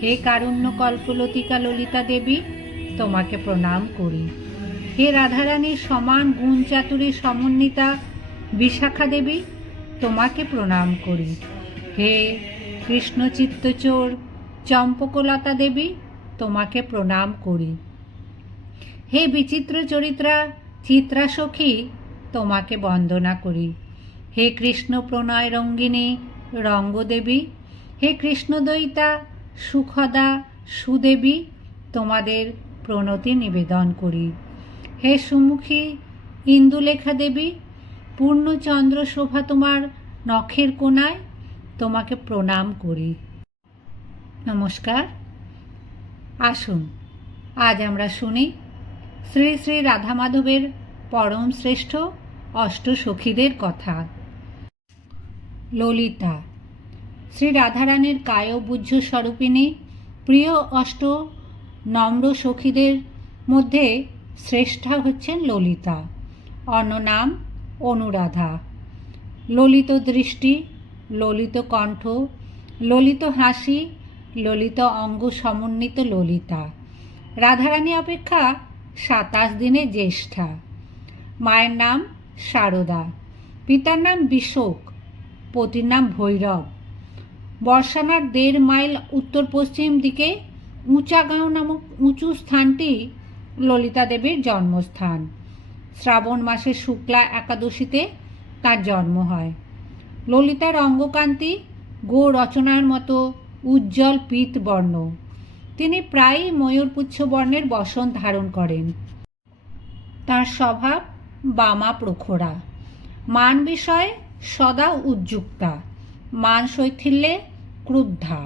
হে কারুণ্য কল্পলতিকা ললিতা দেবী, তোমাকে প্রণাম করি। হে রাধারানীর সমান গুণ চাতুরী সমন্বিতা বিশাখা দেবী, তোমাকে প্রণাম করি। হে কৃষ্ণ চিত্তচোর চম্পকলতা দেবী, তোমাকে প্রণাম করি। হে বিচিত্র চরিত্রা চিত্রা সখী, তোমাকে বন্দনা করি। হে কৃষ্ণ প্রণয় রঙ্গিনী রঙ্গদেবী, হে কৃষ্ণদয়িতা সুখদা সুদেবী, তোমাদের প্রণতি নিবেদন করি। হে সুমুখী ইন্দুলেখা দেবী, পূর্ণচন্দ্র শোভা তোমার নখের কোণায়, তোমাকে প্রণাম করি। নমস্কার। আসুন আজ আমরা শুনি শ্রী শ্রী রাধা মাধবের পরম শ্রেষ্ঠ অষ্টসখীদের কথা। ললিতা শ্রী রাধারানীর কায়বুহ্য স্বরূপিণী প্রিয় অষ্ট নম্র সখীদের মধ্যে শ্রেষ্ঠা হচ্ছেন ললিতা। অন্য নাম অনুরাধা। ললিত দৃষ্টি, ললিত কণ্ঠ, ললিত হাসি, ললিত অঙ্গ সমন্বিত ললিতা। রাধারানী অপেক্ষা 27 দিনে জ্যেষ্ঠা। মায়ের নাম শারদা, পিতার নাম বিশোক, পতির নাম ভৈরব। বর্ষানার 1.5 মাইল উত্তর পশ্চিম দিকে উঁচাগাঁও নামক উঁচু স্থানটি ললিতা দেবীর জন্মস্থান। শ্রাবণ মাসের শুক্লা একাদশীতে তার জন্ম হয়। ললিতার অঙ্গকান্তি গো রচনার মতো উজ্জ্বল পীত বর্ণ। তিনি প্রায়ই ময়ূরপুচ্ছ বর্ণের বসন ধারণ করেন। তার স্বভাব বামা প্রখরা। মান বিষয়ে সদা উদ্যুক্তা, মান শৈথিল্যে ক্রুদ্ধা।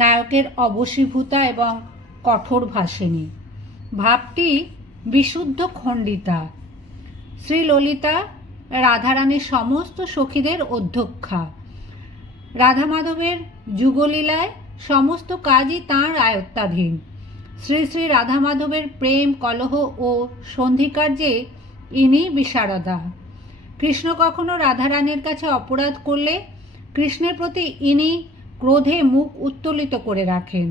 নায়কের অবশীভূতা এবং কঠোর ভাষিণী। ভাবটি বিশুদ্ধ খণ্ডিতা। শ্রীললিতা রাধারানীর সমস্ত সখীদের অধ্যক্ষা। রাধা মাধবের যুগলীলায় সমস্ত কাজই তাঁর আয়ত্তাধীন। শ্রী শ্রী রাধা মাধবের প্রেম কলহ ও সন্ধিকার্যে ইনি বিশারদা। কৃষ্ণ কখনো রাধারানীর কাছে অপরাধ করলে কৃষ্ণের প্রতি ইনি ক্রোধে মুখ উত্তোলিত করে রাখেন।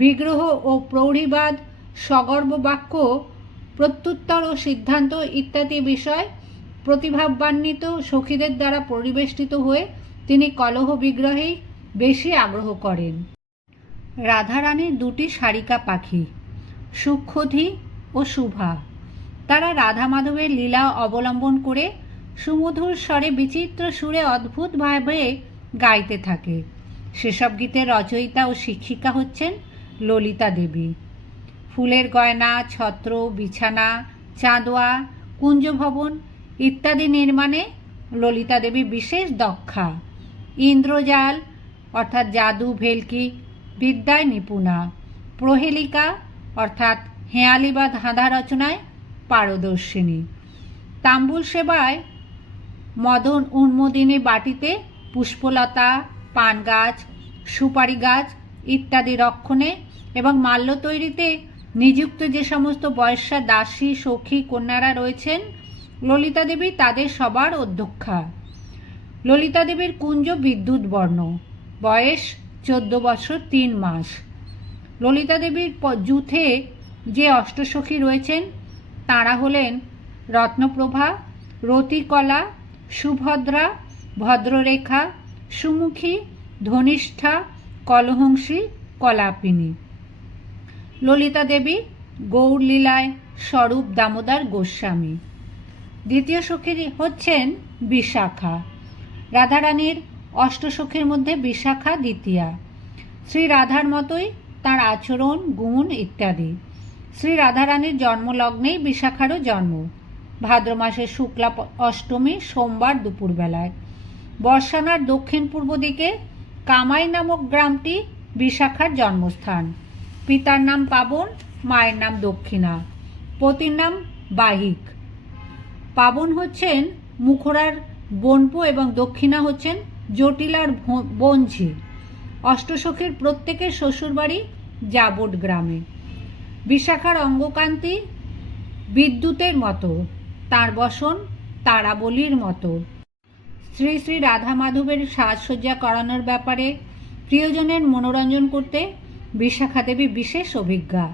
বিগ্রহ ও প্রৌঢ়িবাদ, সগর্ব বাক্য, প্রত্যুত্তর ও সিদ্ধান্ত ইত্যাদি বিষয় প্রতিভাবান্বিত সখীদের দ্বারা পরিবেষ্টিত হয়ে তিনি কলহ বিগ্রহেই বেশি আগ্রহ করেন। রাধারানীর 2টি শারিকা পাখি, সুক্ষধি ও শুভা। তারা রাধা মাধবের লীলা অবলম্বন করে সুমধুর স্বরে বিচিত্র সুরে অদ্ভুতভাবে গাইতে থাকে। সেসব গীতের রচয়িতা ও শিক্ষিকা হচ্ছেন ললিতা দেবী। ফুলের গয়না, ছত্র, বিছানা, চাঁদোয়া, কুঞ্জভবন ইত্যাদি নির্মাণে ললিতা দেবী বিশেষ দক্ষা। ইন্দ্রজাল অর্থাৎ জাদু ভেলকি বিদ্যায় নিপুণা। প্রহেলিকা অর্থাৎ হেঁয়ালি বা ধাঁধা রচনায় পারদর্শিনী। তাম্বুল সেবায় মদন উন্মোদিনী বাটিতে পুষ্পলতা, পান গাছ, সুপারি গাছ ইত্যাদি রক্ষণে এবং মাল্য তৈরিতে নিযুক্ত যে সমস্ত বয়স্যা দাসী সখী কন্যারা রয়েছেন, ললিতা দেবী তাদের সবার অধ্যক্ষা। ললিতা দেবীর কুঞ্জ বিদ্যুৎ বর্ণ, বয়স 14 বছর 3 মাস। ললিতা দেবীর যুথে যে অষ্টসখী রয়েছেন তাঁরা হলেন রত্নপ্রভা, রতিকলা, সুভদ্রা, ভদ্ররেখা, সুমুখী, ধনিষ্ঠা, কলহংসী, কলাপিনী। ললিতা দেবী গৌরলীলায় স্বরূপ দামোদর গোস্বামী। দ্বিতীয় সখী হচ্ছেন বিশাখা। রাধারানীর অষ্টসখীর মধ্যে বিশাখা দ্বিতীয়া। শ্রী রাধার মতোই তাঁর আচরণ, গুণ ইত্যাদি। শ্রী রাধারানীর জন্মলগ্নেই বিশাখারও জন্ম। ভাদ্র মাসের শুক্লা অষ্টমী সোমবার দুপুরবেলায়। বর্ষানার দক্ষিণ পূর্ব দিকে কামাই নামক গ্রামটি বিশাখার জন্মস্থান। পিতার নাম পাবন, মায়ের নাম দক্ষিণা, পতির নাম বাহিক। পাবন হচ্ছেন মুখরার বনপু এবং দক্ষিণা হচ্ছেন জটিলার বঞ্ঝি। অষ্টসখীর প্রত্যেকের শ্বশুরবাড়ি জাবট গ্রামে। বিশাখার অঙ্গকান্তি বিদ্যুতের মতো, তাঁর বসন তারাবলীর মতো। শ্রী শ্রী রাধা মাধবের সাজসজ্জা করানোর ব্যাপারে প্রিয়জনের মনোরঞ্জন করতে বিশাখা দেবী বিশেষ অভিজ্ঞা।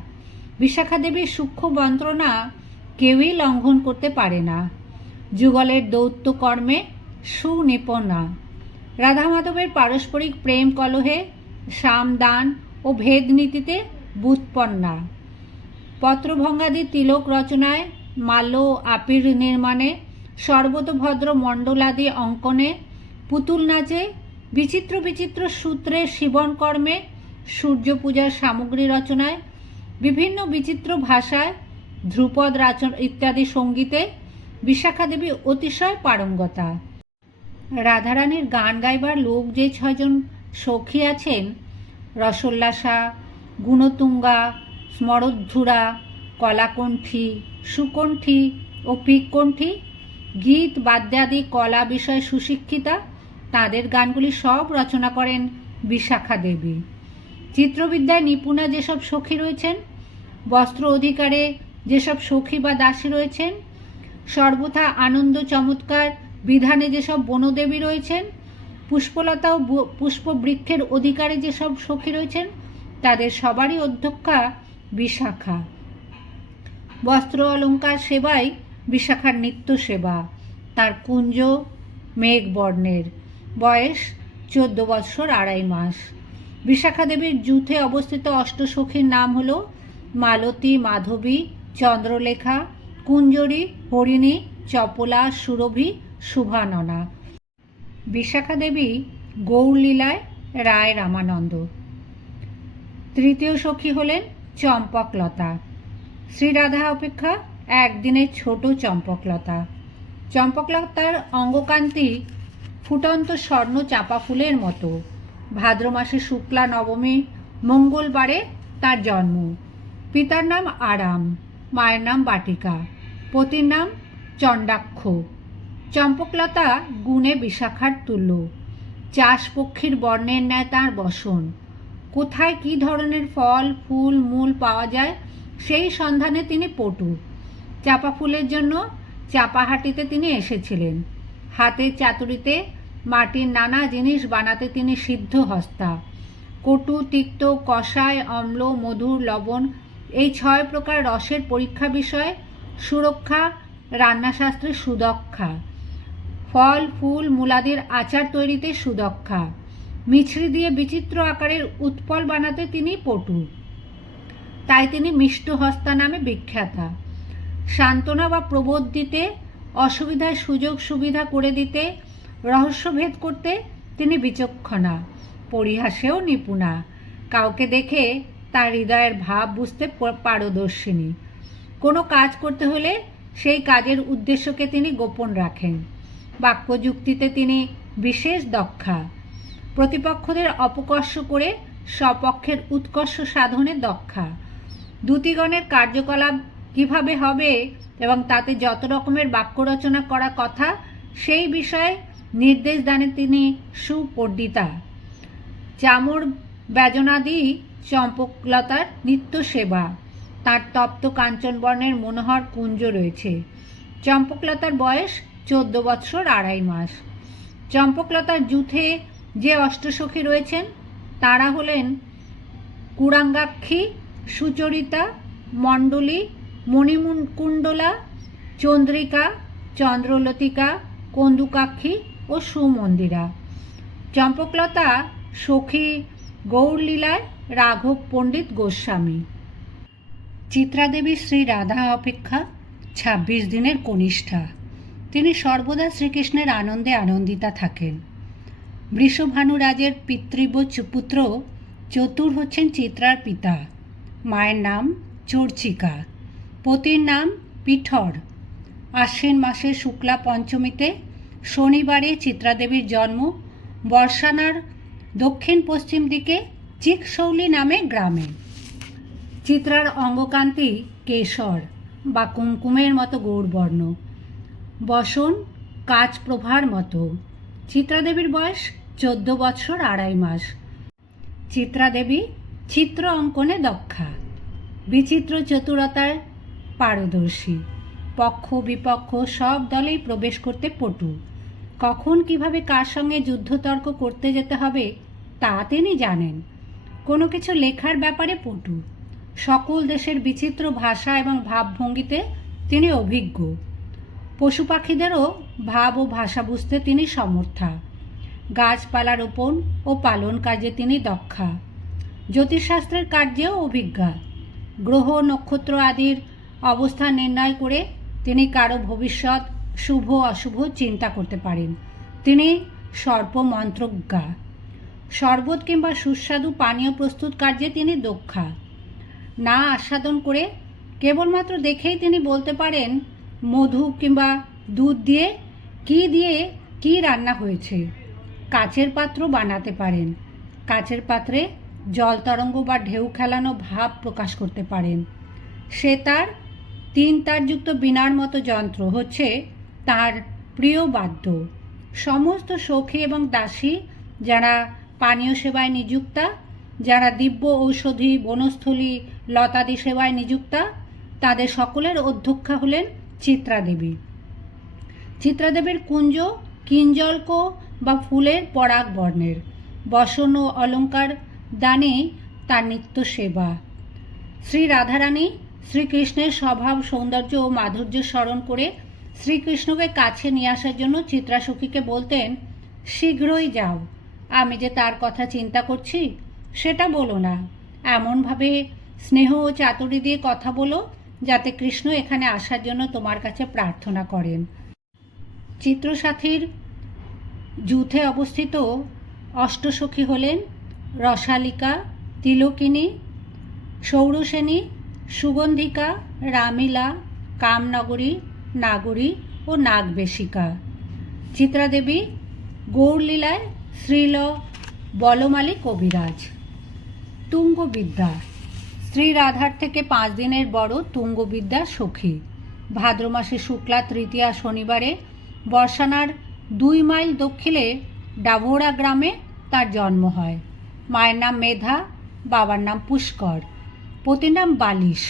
বিশাখা দেবীর সূক্ষ্ম মন্ত্রণা কেউই লঙ্ঘন করতে পারে না। যুগলের দৌত্য কর্মে সুনিপুণা। রাধা মাধবের পারস্পরিক প্রেম কলহে, সামদান ও ভেদনীতিতে ব্যুৎপন্না। পত্রভঙ্গাদি তিলক রচনায়, মাল্য ও আপির নির্মাণে, সর্বতভদ্র মণ্ডলাদি অঙ্কনে, পুতুল নাচে, বিচিত্র বিচিত্র সূত্রে শিবন কর্মে, সূর্য পূজার সামগ্রী রচনায়, বিভিন্ন বিচিত্র ভাষায়, ধ্রুপদ ইত্যাদি সঙ্গীতে বিশাখা দেবী অতিশয় পারঙ্গতা। রাধারানীর গান গাইবার লোক যে 6 জন সখী আছেন, রসোল্লাসা, গুণতুঙ্গা, স্মরোদ্ধুরা, কলাকণ্ঠী, সুকণ্ঠী ও পিককণ্ঠী, গীত বাদ্যাদি কলা বিষয়ে সুশিক্ষিতা, তাদের গানগুলি সব রচনা করেন বিশাখা দেবী। চিত্রবিদ্যায় নিপুণা যেসব সখী রয়েছেন, বস্ত্র অধিকারে যেসব সখী বা দাসী রয়েছেন, সর্বথা আনন্দ চমৎকার বিধানে যেসব বনদেবী রয়েছেন, পুষ্পলতা ও পুষ্পবৃক্ষের অধিকারে যেসব সখী রয়েছেন, তাদের সবারই অধ্যক্ষা বিশাখা। বস্ত্র অলঙ্কার সেবায় বিশাখার নিত্য সেবা। তার কুঞ্জ মেঘবর্ণের, বয়স 14 বৎসর 2.5 মাস। বিশাখা দেবীর জুথে অবস্থিত অষ্টসখীর নাম হল মালতী, মাধবী, চন্দ্রলেখা, কুঞ্জরী, হরিণী, চপলা, সুরভি, শুভাননা। বিশাখা দেবী গৌরলীলায় রায় রামানন্দ। তৃতীয় সখী হলেন চম্পকলতা। শ্রীরাধা অপেক্ষা একদিনের ছোট চম্পকলতা। চম্পকলতার অঙ্গকান্তি ফুটন্ত স্বর্ণ চাঁপা ফুলের মতো। ভাদ্র মাসে শুক্লা নবমী মঙ্গলবারে তার জন্ম। পিতার নাম আরাম, মায়ের নাম বাটিকা, পতির নাম চণ্ডাক্ষ। চম্পকলতা গুণে বিশাখার তুল্য। চাষ পক্ষীর বর্ণের ন্যায় তাঁর বসন। কোথায় কী ধরনের ফল, ফুল, মূল পাওয়া যায় সেই সন্ধানে তিনি পটু। চাঁপা ফুলের জন্য চাপাহাটিতে তিনি এসেছিলেন। হাতের চাতুরিতে মাটির নানা জিনিস বানাতে তিনি সিদ্ধহস্তা। কটু, তিক্ত, কষায়, অম্ল, মধুর, লবণ এই 6 প্রকার রসের পরীক্ষা বিষয়ে সুরক্ষা, রান্নাশাস্ত্রে সুদক্ষা। ফল, ফুল, মূলাদির আচার তৈরিতে সুদক্ষা। মিছরি দিয়ে বিচিত্র আকারের উৎপল বানাতে তিনি পটু, তাই তিনি মিষ্টহস্তা নামে বিখ্যাতা। সান্ত্বনা বা প্রবোধ দিতে, অসুবিধায় সুযোগ সুবিধা করে দিতে, রহস্যভেদ করতে তিনি বিচক্ষণা। পরিহাসেও নিপুণা। কাউকে দেখে তার হৃদয়ের ভাব বুঝতে পারদর্শিনী। কোনো কাজ করতে হলে সেই কাজের উদ্দেশ্যকে তিনি গোপন রাখেন। বাক্যযুক্তিতে তিনি বিশেষ দক্ষা। প্রতিপক্ষদের অপকর্ষ করে স্বপক্ষের উৎকর্ষ সাধনে দক্ষা। দ্যুতিগণের কার্যকলাপ কিভাবে হবে এবং তাতে যত রকমের বাক্য রচনা করা কথা সেই বিষয়ে নির্দেশ দানে তিনি সুপণ্ডিতা। চামর ব্যজনাদি চম্পকলতার নিত্য সেবা। তার তপ্ত কাঞ্চন বর্ণের মনোহর কুঞ্জ রয়েছে। চম্পকলতার বয়স 14 বৎসর 2.5 মাস। চম্পকলতার জুথে যে অষ্টসখী রয়েছেন তারা হলেন কুরাঙ্গাক্ষী, সুচরিতা, মণ্ডলী, মণিকুণ্ডলা, চন্দ্রিকা, চন্দ্রলতিকা, কন্দুকাক্ষী ও সুমন্দিরা। চম্পকলতা সখী গৌরলীলায় রাঘব পণ্ডিত গোস্বামী। চিত্রাদেবী শ্রী রাধা অপেক্ষা 26 দিনের কনিষ্ঠা। তিনি সর্বদা শ্রীকৃষ্ণের আনন্দে আনন্দিতা থাকেন। বৃষভানুরাজের পিতৃব্য পুত্র চতুর হচ্ছেন চিত্রার পিতা। মায়ের নাম চর্চিকা, পতির নাম পিঠর। আশ্বিন মাসের শুক্লা পঞ্চমীতে শনিবারে চিত্রাদেবীর জন্ম বর্ষানার দক্ষিণ পশ্চিম দিকে চিকশৌলি নামে গ্রামে। চিত্রার অঙ্গকান্তি কেশর বা কুমকুমের মতো গৌরবর্ণ, বসন কাচপ্রভার মতো। চিত্রাদেবীর বয়স 14 বৎসর 2.5 মাস। চিত্রাদেবী চিত্র অঙ্কনে দক্ষা, বিচিত্র চতুরতার পারদর্শী। পক্ষ বিপক্ষ সব দলেই প্রবেশ করতে পটু। কখন কিভাবে কার সঙ্গে যুদ্ধতর্ক করতে যেতে হবে তা তিনি জানেন। কোনো কিছু লেখার ব্যাপারে পটু। সকল দেশের বিচিত্র ভাষা এবং ভাবভঙ্গিতে তিনি অভিজ্ঞ। পশু পাখিদেরও ভাব ও ভাষা বুঝতে তিনি সমর্থা। গাছপালা রোপণ ও পালন কাজে তিনি দক্ষা। জ্যোতিষশাস্ত্রের কার্যেও অভিজ্ঞা। গ্রহ নক্ষত্র আদির অবস্থান নির্ণয় করে তিনি কারো ভবিষ্যৎ শুভ অশুভ চিন্তা করতে পারেন। তিনি সর্পমন্ত্রজ্ঞা। শরবত কিংবা সুস্বাদু পানীয় প্রস্তুত কার্যে তিনি দক্ষা। না আস্বাদন করে কেবলমাত্র দেখেই তিনি বলতে পারেন মধু কিংবা দুধ দিয়ে কি রান্না হয়েছে। কাচের পাত্র বানাতে পারেন। কাচের পাত্রে জল তরঙ্গ বা ঢেউ খেলানো ভাব প্রকাশ করতে পারেন। সে তার 3 তারযুক্ত বীণার মতো যন্ত্র হচ্ছে তার প্রিয় বাদ্য। সমস্ত সখী এবং দাসী যারা পানীয় সেবায় নিযুক্তা, যারা দিব্য ঔষধি বনস্থলী লতাদি সেবায় নিযুক্তা, তাদের সকলের অধ্যক্ষা হলেন চিত্রাদেবী। চিত্রাদেবীর কুঞ্জ কিঞ্জল্ক বা ফুলের পরাগ বর্ণের। বসন ও অলঙ্কার দানে তার নিত্য সেবা। শ্রী রাধারানী শ্রীকৃষ্ণের স্বভাব সৌন্দর্য ও মাধুর্য স্মরণ করে শ্রীকৃষ্ণকে কাছে নিয়ে আসার জন্য চিত্রাসখীকে বলতেন, শীঘ্রই যাও, আমি যে তার কথা চিন্তা করছি সেটা বলো না, এমনভাবে স্নেহ ও চাতুরি দিয়ে কথা বলো যাতে কৃষ্ণ এখানে আসার জন্য তোমার কাছে প্রার্থনা করেন। চিত্রসাথীর যুথে অবস্থিত অষ্টসখী হলেন রসালিকা, তিলকিনী, সৌরসেনী, সুগন্ধিকা, রামিলা, কামনগরী, নাগরী ও নাগবেশিকা। চিত্রাদেবী গৌরলীলায় শ্রীল বলমালী কবিরাজ। তুঙ্গবিদ্যা শ্রী রাধার থেকে 5 দিনের বড় তুঙ্গবিদ্যা সখী। ভাদ্র মাসে শুক্লা তৃতীয়া শনিবারে বর্ষানার 2 মাইল দক্ষিণে ডাভোরা গ্রামে তার জন্ম হয়। মায়ের নাম মেধা, বাবার নাম পুষ্কর, পতির নাম বালিশ।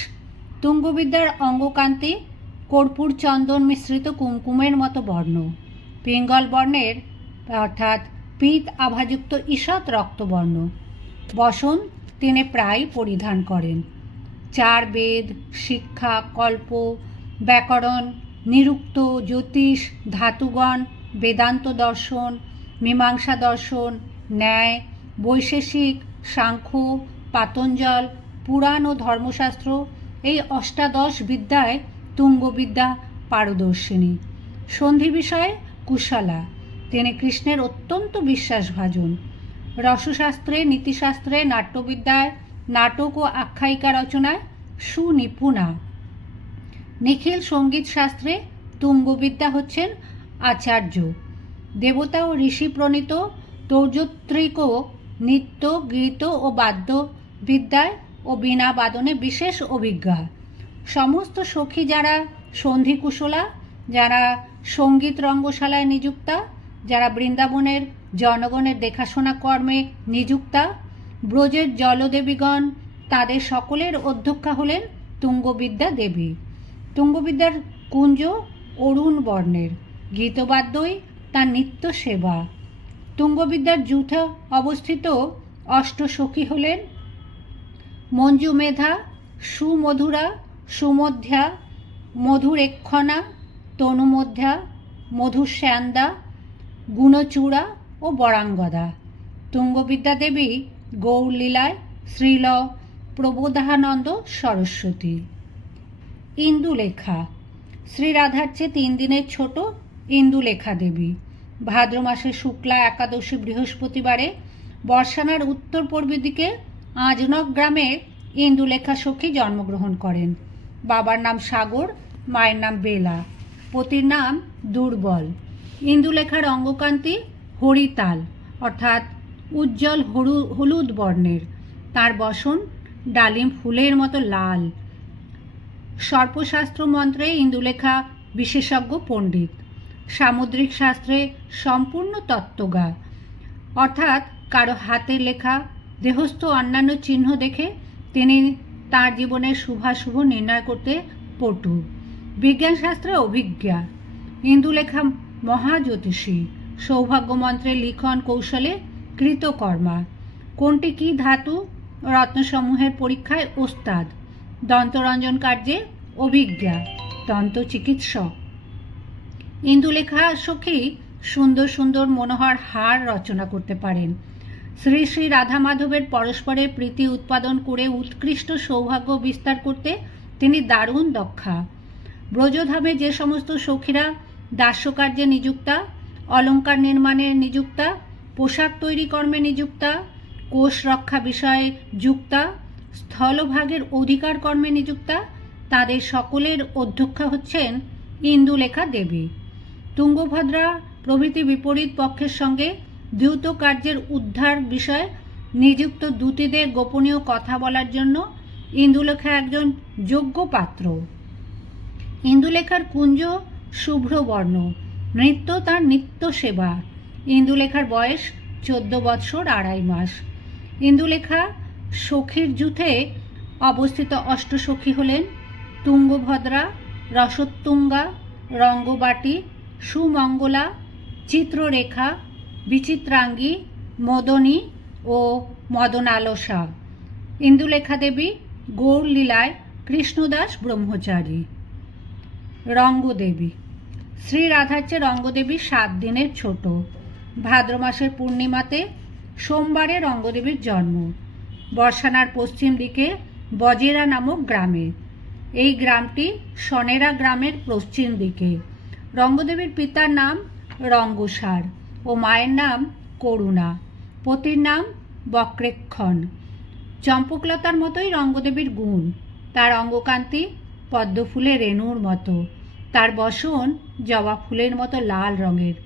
তুঙ্গবিদ্যার অঙ্গকান্তি কর্পূর চন্দন মিশ্রিত কুমকুমের মতো বর্ণ। পিঙ্গল বর্ণের অর্থাৎ পিত আভাযুক্ত ঈষৎ রক্তবর্ণ। বসন তিনি প্রায় পরিধান করেন। 4 বেদ, শিক্ষা, কল্প, ব্যাকরণ, নিরুক্ত, জ্যোতিষ, ধাতুগণ, বেদান্ত দর্শন, মীমাংসা দর্শন, ন্যায়, বৈশেষিক, সাংখ্য, পাতঞ্জল, পুরাণ ও ধর্মশাস্ত্র এই অষ্টাদশ বিদ্যায় তুঙ্গবিদ্যা পারদর্শিনী। সন্ধি বিষয়ে কুশলা। তিনি কৃষ্ণের অত্যন্ত বিশ্বাসভাজন। রসশাস্ত্রে, নীতিশাস্ত্রে, নাট্যবিদ্যায়, নাটক ও আখ্যায়িকা রচনায় সুনিপুণা। নিখিল সঙ্গীত শাস্ত্রে তুঙ্গবিদ্যা হচ্ছেন আচার্য। দেবতা ও ঋষি প্রণীত তৌর্যত্রিক নৃত্য, গীত ও বাদ্য বিদ্যায় ও বীণা বাদনে বিশেষ অভিজ্ঞা। সমস্ত সখী যারা সন্ধিকুশলা, যারা সঙ্গীত রঙ্গশালায় নিযুক্তা, যারা বৃন্দাবনের জনগণের দেখাশোনা কর্মে নিযুক্তা, ব্রজের জলদেবীগণ, তাদের সকলের অধ্যক্ষা হলেন তুঙ্গবিদ্যা দেবী। তুঙ্গবিদ্যার কুঞ্জ অরুণ বর্ণের। গীতবাদ্যই তার নিত্য সেবা। তুঙ্গবিদ্যার যুথে অবস্থিত অষ্টসখী হলেন মঞ্জুমেধা, সুমধুরা, সুমধ্যা, মধুরেক্ষণা, তনুমধ্যা, মধুশ্যান্দা, গুণচূড়া ও বরাঙ্গদা। তুঙ্গবিদ্যা দেবী গৌরলীলায় শ্রীল প্রবোধানন্দ সরস্বতী। ইন্দুলেখা শ্রীরাধার চেয়ে 3 দিনের ছোট ইন্দুলেখা দেবী। ভাদ্র মাসের শুক্লা একাদশী বৃহস্পতিবারে বর্ষানার উত্তর পূর্বের দিকে আজনক গ্রামে ইন্দুলেখা সখী জন্মগ্রহণ করেন। বাবার নাম সাগর, মায়ের নাম বেলা, পতির নাম দুর্বল। ইন্দুলেখার অঙ্গকান্তি হরিতাল অর্থাৎ উজ্জ্বল হলুদ বর্ণের। তার বসন ডালিম ফুলের মতো লাল। সর্পশাস্ত্র মন্ত্রে ইন্দুলেখা বিশেষজ্ঞ পণ্ডিত। সামুদ্রিক শাস্ত্রে সম্পূর্ণ তত্ত্বজ্ঞা, অর্থাৎ কারো হাতে লেখা দেহস্থ অন্যান্য চিহ্ন দেখে তিনি তার জীবনের শুভাশুভ নির্ণয় করতে পটু। বিজ্ঞান শাস্ত্রে অভিজ্ঞা। ইন্দুলেখা মহাজ্যোতিষী। সৌভাগ্য মন্ত্রের লিখন কৌশলে কৃতকর্মা। কোনটি কী ধাতু রত্নসমূহের পরীক্ষায় ওস্তাদ, দন্তরঞ্জন কার্যে অভিজ্ঞা, দন্ত চিকিৎসক। ইন্দুলেখা সখী সুন্দর সুন্দর মনোহর হার রচনা করতে পারেন। শ্রী শ্রী রাধা মাধবের পরস্পরের প্রীতি উৎপাদন করে উৎকৃষ্ট সৌভাগ্য বিস্তার করতে তিনি দারুণ দক্ষা। ব্রজধামে যে সমস্ত সখীরা দাস্যকার্যে নিযুক্তা, অলঙ্কার নির্মাণে নিযুক্তা, পোশাক তৈরি কর্মে নিযুক্তা, কোষ রক্ষা বিষয়ে যুক্তা, স্থলভাগের অধিকার কর্মে নিযুক্তা, তাদের সকলের অধ্যক্ষা হচ্ছেন ইন্দুলেখা দেবী। তুঙ্গভদ্রা প্রভৃতি বিপরীত পক্ষের সঙ্গে দ্রুত কার্যের উদ্ধার বিষয়ে নিযুক্ত দূতীদের গোপনীয় কথা বলার জন্য ইন্দুলেখা একজন যোগ্য পাত্র। ইন্দুলেখার কুঞ্জ শুভ্র বর্ণ, নৃত্য তার নিত্য সেবা। ইন্দুলেখার বয়স 14 বৎসর 2.5 মাস। ইন্দুলেখা সখীর জুথে অবস্থিত অষ্টসখী হলেন তুঙ্গভদ্রা, রসোত্তুঙ্গা, রঙ্গবাটি, সুমঙ্গলা, চিত্ররেখা, বিচিত্রাঙ্গী, মদনী ও মদনালসা। ইন্দুলেখা দেবী গৌরলীলায় কৃষ্ণদাস ব্রহ্মচারী। রঙ্গদেবী শ্রী রাধার চেয়ে রঙ্গদেবী 7 দিনের ছোট। ভাদ্র মাসের পূর্ণিমাতে সোমবারে রঙ্গদেবীর জন্ম। বর্ষানার পশ্চিম দিকে বজেরা নামক গ্রামে। এই গ্রামটি সনেরা গ্রামের পশ্চিম দিকে। রঙ্গদেবীর পিতার নাম রঙ্গসার ও মায়ের নাম করুণা। পতির নাম বক্রেক্ষণ। চম্পকলতার মতোই রঙ্গদেবীর গুণ। তার অঙ্গকান্তি পদ্মফুলের রেণুর মতো, তার বসন জবা ফুলের মতো লাল রঙের।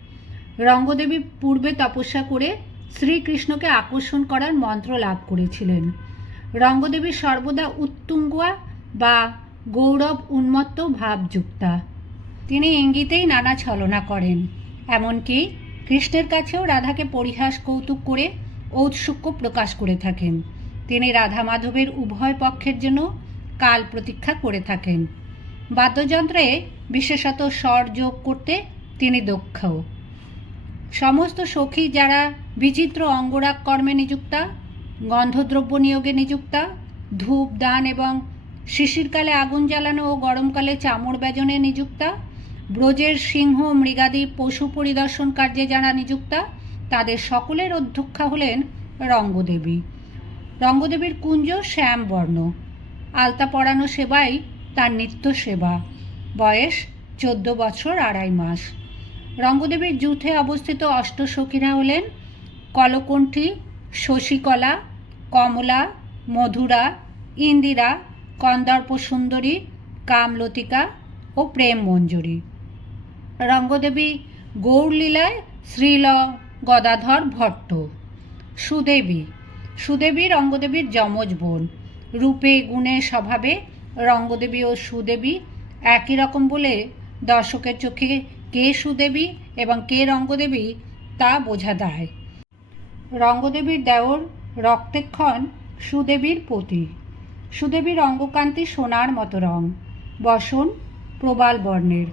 রঙ্গদেবী পূর্বে তপস্যা করে শ্রীকৃষ্ণকে আকর্ষণ করার মন্ত্র লাভ করেছিলেন। রঙ্গদেবী সর্বদা উত্তুঙ্গা বা গৌরব উন্মত্ত ভাবযুক্তা। তিনি ইঙ্গিতেই নানা ছলনা করেন, এমনকি কৃষ্ণের কাছেও রাধাকে পরিহাস কৌতুক করে ঔৎসুক্য প্রকাশ করে থাকেন। তিনি রাধা মাধবের উভয় পক্ষের জন্য কাল প্রতীক্ষা করে থাকেন। বাদ্যযন্ত্রে বিশেষত স্বর যোগ করতে তিনি দক্ষ। সমস্ত সখী যারা বিচিত্র অঙ্গরাগ কর্মে নিযুক্তা, গন্ধদ্রব্য নিয়োগে নিযুক্তা, ধূপ দান এবং শিশিরকালে আগুন জ্বালানো ও গরমকালে চামড় ব্যজনে নিযুক্তা, ব্রজের সিংহ মৃগাদি পশু পরিদর্শন কার্যে যারা নিযুক্তা, তাদের সকলের অধ্যক্ষা হলেন রঙ্গদেবী। রঙ্গদেবীর কুঞ্জ শ্যামবর্ণ। আলতা পরানো সেবাই তার নিত্য সেবা। বয়স 14 বছর 2.5 মাস। রঙ্গদেবীর জুথে অবস্থিত অষ্টসখীরা হলেন কলকণ্ঠী, শশীকলা, কমলা, মধুরা, ইন্দিরা, কন্দর্প সুন্দরী, কামলতিকা ও প্রেম মঞ্জুরি। রঙ্গদেবী গৌরলীলায় শ্রীল গদাধর ভট্ট। সুদেবী সুদেবী রঙ্গদেবীর যমজ বোন। রূপে গুণে স্বভাবে রঙ্গদেবী ও সুদেবী একই রকম বলে দর্শকের চোখে কে সুদেবী এবং কে রঙ্গদেবী তা বোঝা দায়। রঙ্গদেবীর দেওর রক্তেক্ষণ সুদেবীর পতি। সুদেবীর অঙ্গকান্তি সোনার মতো রং, বসন প্রবাল বর্ণের।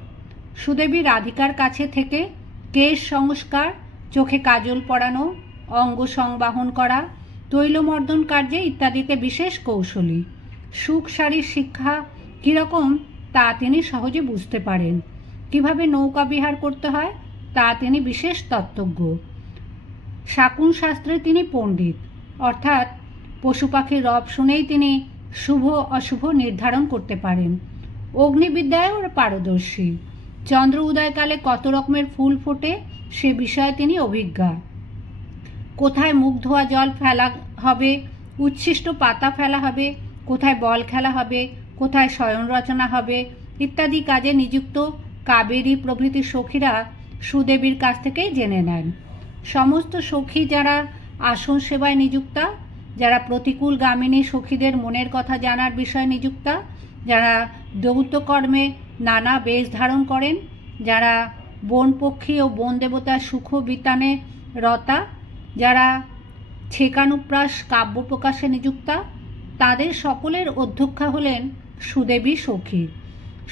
সুদেবী রাধিকার কাছে থেকে কেশ সংস্কার, চোখে কাজল পরানো, অঙ্গ সংবাহন করা, তৈলমর্দন কার্যে ইত্যাদিতে বিশেষ কৌশলী। সুখ শাড়ির শিক্ষা কীরকম তা তিনি সহজে বুঝতে পারেন। কিভাবে নৌকা বিহার করতে হয় তা তিনি বিশেষ তত্ত্বজ্ঞ। শাকুন শাস্ত্রে তিনি পণ্ডিত, অর্থাৎ পশু পাখির রব শুনেই তিনি শুভ অশুভ নির্ধারণ করতে পারেন। অগ্নিবিদ্যায়ও পারদর্শী। চন্দ্র উদয়কালে কত রকমের ফুল ফোটে সে বিষয়ে তিনি অভিজ্ঞা। কোথায় মুখ ধোয়া জল ফেলা হবে, উচ্ছিষ্ট পাতা ফেলা হবে, কোথায় বল খেলা হবে, কোথায় শয়ন রচনা হবে ইত্যাদি কাজে নিযুক্ত কাবেরী প্রভৃতি সখীরা সুদেবীর কাছ থেকেই জেনে নেন। সমস্ত সখী যারা আসন সেবায় নিযুক্তা, যারা প্রতিকূল গামিনী সখীদের মনের কথা জানার বিষয়ে নিযুক্তা, যারা দৌত্যকর্মে নানা বেশ ধারণ করেন, যারা বন পক্ষী ও বন দেবতার সুখ বিতানে রতা, যারা ছেকানুপ্রাস কাব্য প্রকাশে নিযুক্তা, তাদের সকলের অধ্যক্ষা হলেন সুদেবী সখী।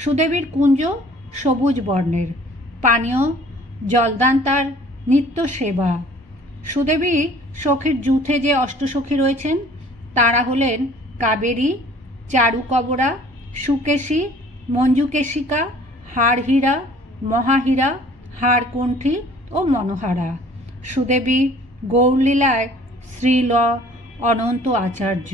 সুদেবীর কুঞ্জ সবুজ বর্ণের। পানীয় জলদান তার নিত্য সেবা। সুদেবী সখীর জুথে যে অষ্টসখী রয়েছেন তাঁরা হলেন কাবেরী, চারুকবরা, সুকেশী, মঞ্জুকেশিকা, হাড়হীরা, মহাহীরা, হাড়কুণ্ঠী ও মনোহারা। সুদেবী গৌরলীলায় শ্রীল অনন্ত আচার্য।